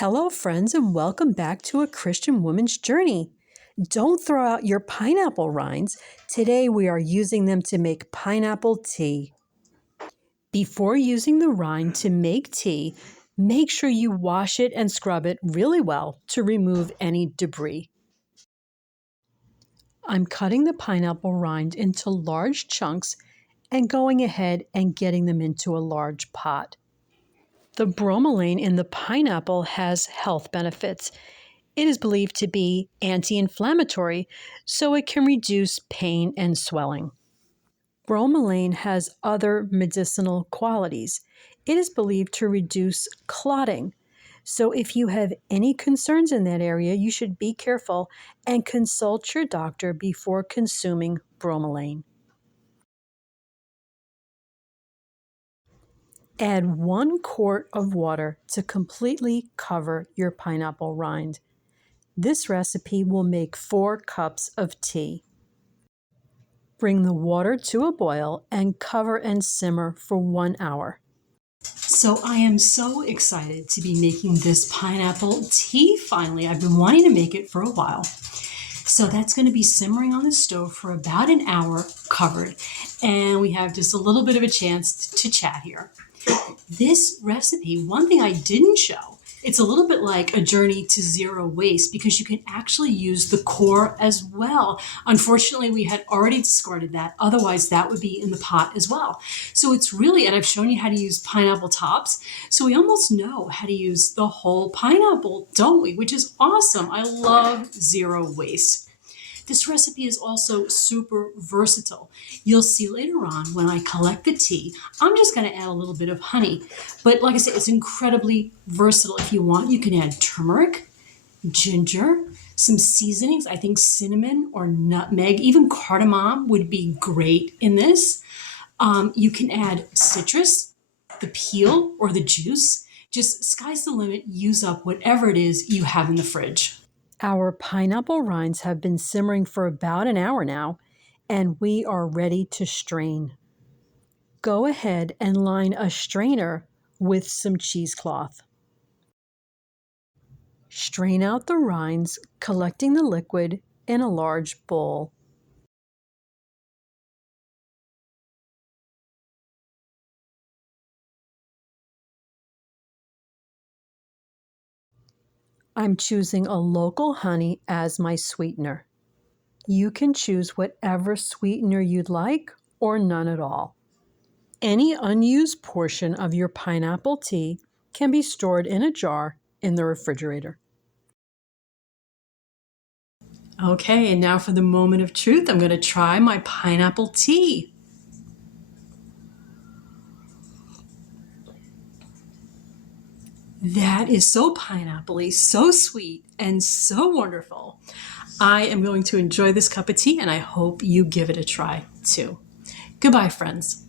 Hello, friends, and welcome back to A Christian Woman's Journey. Don't throw out your pineapple rinds. Today we are using them to make pineapple tea. Before using the rind to make tea, make sure you wash it and scrub it really well to remove any debris. I'm cutting the pineapple rind into large chunks and going ahead and getting them into a large pot. The bromelain in the pineapple has health benefits. It is believed to be anti-inflammatory, so it can reduce pain and swelling. Bromelain has other medicinal qualities. It is believed to reduce clotting. So if you have any concerns in that area, you should be careful and consult your doctor before consuming bromelain. Add 1 quart of water to completely cover your pineapple rind. This recipe will make 4 cups of tea. Bring the water to a boil and cover and simmer for 1 hour. So I am so excited to be making this pineapple tea finally. I've been wanting to make it for a while. So that's going to be simmering on the stove for about an hour covered. And we have just a little bit of a chance to chat here. This recipe, one thing I didn't show, it's a little bit like a journey to zero waste because you can actually use the core as well. Unfortunately, we had already discarded that. Otherwise, that would be in the pot as well. So it's really, and I've shown you how to use pineapple tops. So we almost know how to use the whole pineapple, don't we? Which is awesome. I love zero waste. This recipe is also super versatile. You'll see later on when I collect the tea, I'm just going to add a little bit of honey. But like I said, it's incredibly versatile. If you want, you can add turmeric, ginger, some seasonings. I think cinnamon or nutmeg, even cardamom would be great in this. You can add citrus, the peel or the juice. Just sky's the limit. Use up whatever it is you have in the fridge. Our pineapple rinds have been simmering for about an hour now, and we are ready to strain. Go ahead and line a strainer with some cheesecloth. Strain out the rinds, collecting the liquid in a large bowl. I'm choosing a local honey as my sweetener. You can choose whatever sweetener you'd like or none at all. Any unused portion of your pineapple tea can be stored in a jar in the refrigerator. Okay, and now for the moment of truth, I'm going to try my pineapple tea. That is so pineapple-y, so sweet, and so wonderful. I am going to enjoy this cup of tea, and I hope you give it a try too. Goodbye, friends.